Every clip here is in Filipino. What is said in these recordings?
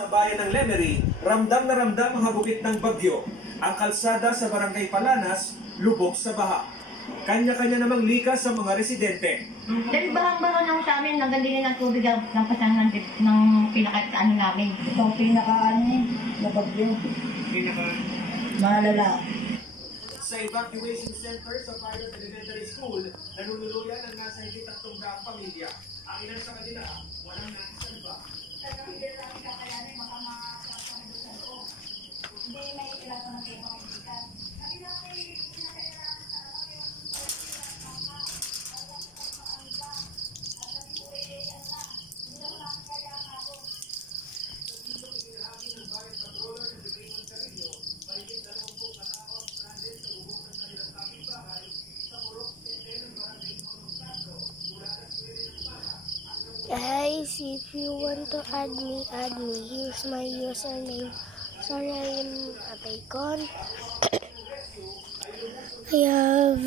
Sa bayan ng Lemery, ramdam na ramdam ang hagupit ng bagyo. Ang kalsada sa Barangay Palanas, lubog sa baha. Kanya-kanya namang likas sa mga residente. Dahil bahang-baha lang sa amin, nagandinin ng tubig ang pasangan ng pinaka-ano namin. Ito ang na bagyo. Malala. Sa evacuation center sa Pilot Elementary School, nanunuluyan ang nasa higit 300 pamilya. Ang ilan sa kanila, walang naisalba. Guys, if you want to add me. Here's my username. Sorry, I am a bacon. I have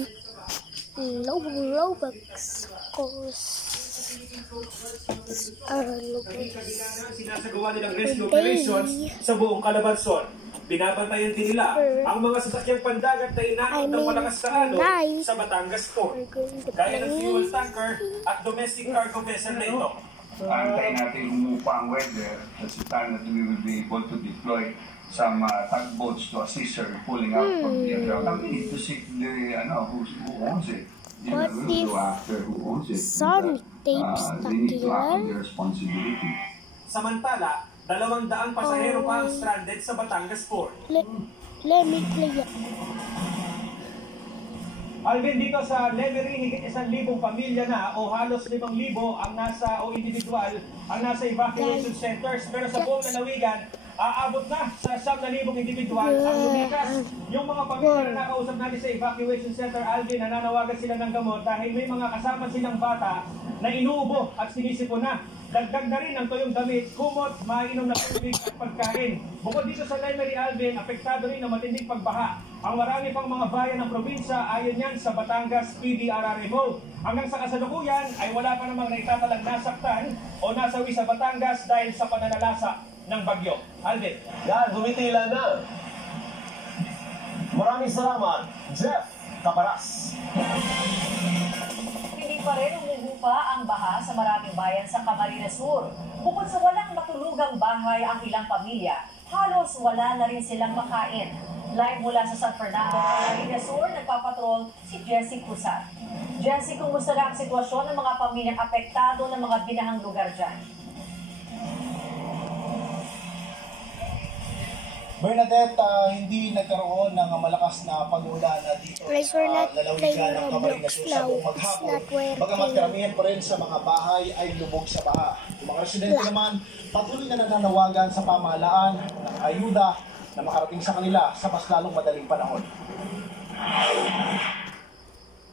no Robux, of course. Sinasagawa nilang rescue operations sa buong Calabarzon. Binabantayan din nila ang mga sasakyang pandagat na inaakot ng malakas na alon sa Batangas Port. Gaya ng fuel tanker at domestic cargo vessel na ito. Antayin natin umupa ang weather at the time that we will be able to deploy some tugboats to assist her pulling out from the ground. We need to seek the who owns it. What if Sonic tapes they need to act on their responsibility. Samantala, 200 pasahero pa ang stranded sa Batangas Port. Let me play it. Alvin, dito sa Lemery, higit 1,000 pamilya na o halos 5,000 ang nasa o individual ang nasa evacuation centers. Pero sa buong lalawigan, aabot na sa 9,000 individual ang lumikas. Yung mga pamilya na nakausap natin sa evacuation center, Alvin, nananawagan sila ng gamot dahil may mga kasama silang bata na inuubo at sinisipon na. Dagdag na rin ang tuyong damit, kumot, mainom na tubig at pagkain. Bukod dito sa Lemery, Alvin, apektado rin ang matinding pagbaha. Ang marami pang mga bayan ng probinsya ayon yan sa Batangas PDRRMO. Hanggang sa kasalukuyan ay wala pa namang naitatalang nasaktan o nasawi sa Batangas dahil sa pananalasa ng bagyo. Alvin. Yan, humitila na. Maraming salamat, Jeff Caparas. Hindi pa rin umuhupa ang baha sa maraming bayan sa Camarines Sur. Bukod sa walang matulugang bahay ang ilang pamilya, halos wala na rin silang makain. Live mula sa San Fernando, Camarines Sur, nagpapatrol si Jessie Cruzat. Jessie, kumusta na ang sitwasyon ng mga pamilyang apektado ng mga binahang lugar dyan? Bernadette, hindi nagkaroon ng malakas na pag-ulan dito sa lalawigan ng Camarines Sur sa buong maghapon. Bagamat karamihan pa rin sa mga bahay ay lubog sa baha. Yung mga residente naman, patuloy na nananawagan sa pamahalaan ng ayuda na makarating sa kanila sa mas lalong madaling panahon.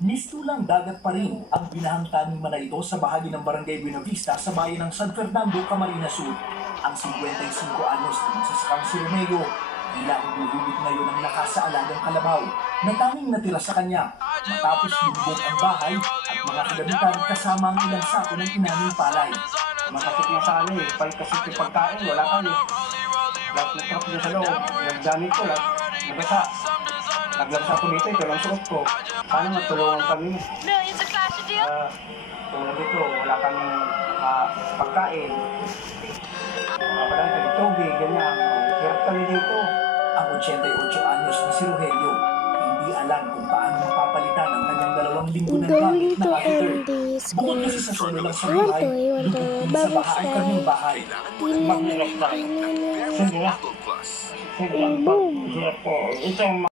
Mistulang dagat pa rin ang binahang taniman na ito sa bahagi ng Barangay Buenavista sa bayan ng San Fernando, Camarines Sur. Ang 55 anyos na magsasakang si Romeo, tila naglulubog ngayon ang lakas sa alagang kalabaw na tanging natira sa kanya matapos lubog ang bahay at mga kagamitan kasama ang ilang sako ng inaming palay. Makasip na sa ano palikasip yung pagkain, wala kami. Lahat na trap niya sa loob, nagdamit ko lahat, nagasa. Naglabas ako dito, ito lang suot ko. Sana matulungan kami. Tulad dito, wala kami pagkain. Wala kami tubig, ganyan. Hirap kami dito. Ang 88 anyos na si Rogelio, hindi alam kung paano mapapalitan ang kanyang 2 linggo ng gamit na catheter. Bukod kasi sa solo lang sa buhay, lubog sa baha ang kanyang bahay. Magnilap na. Sige. Sige. Sige po. Ito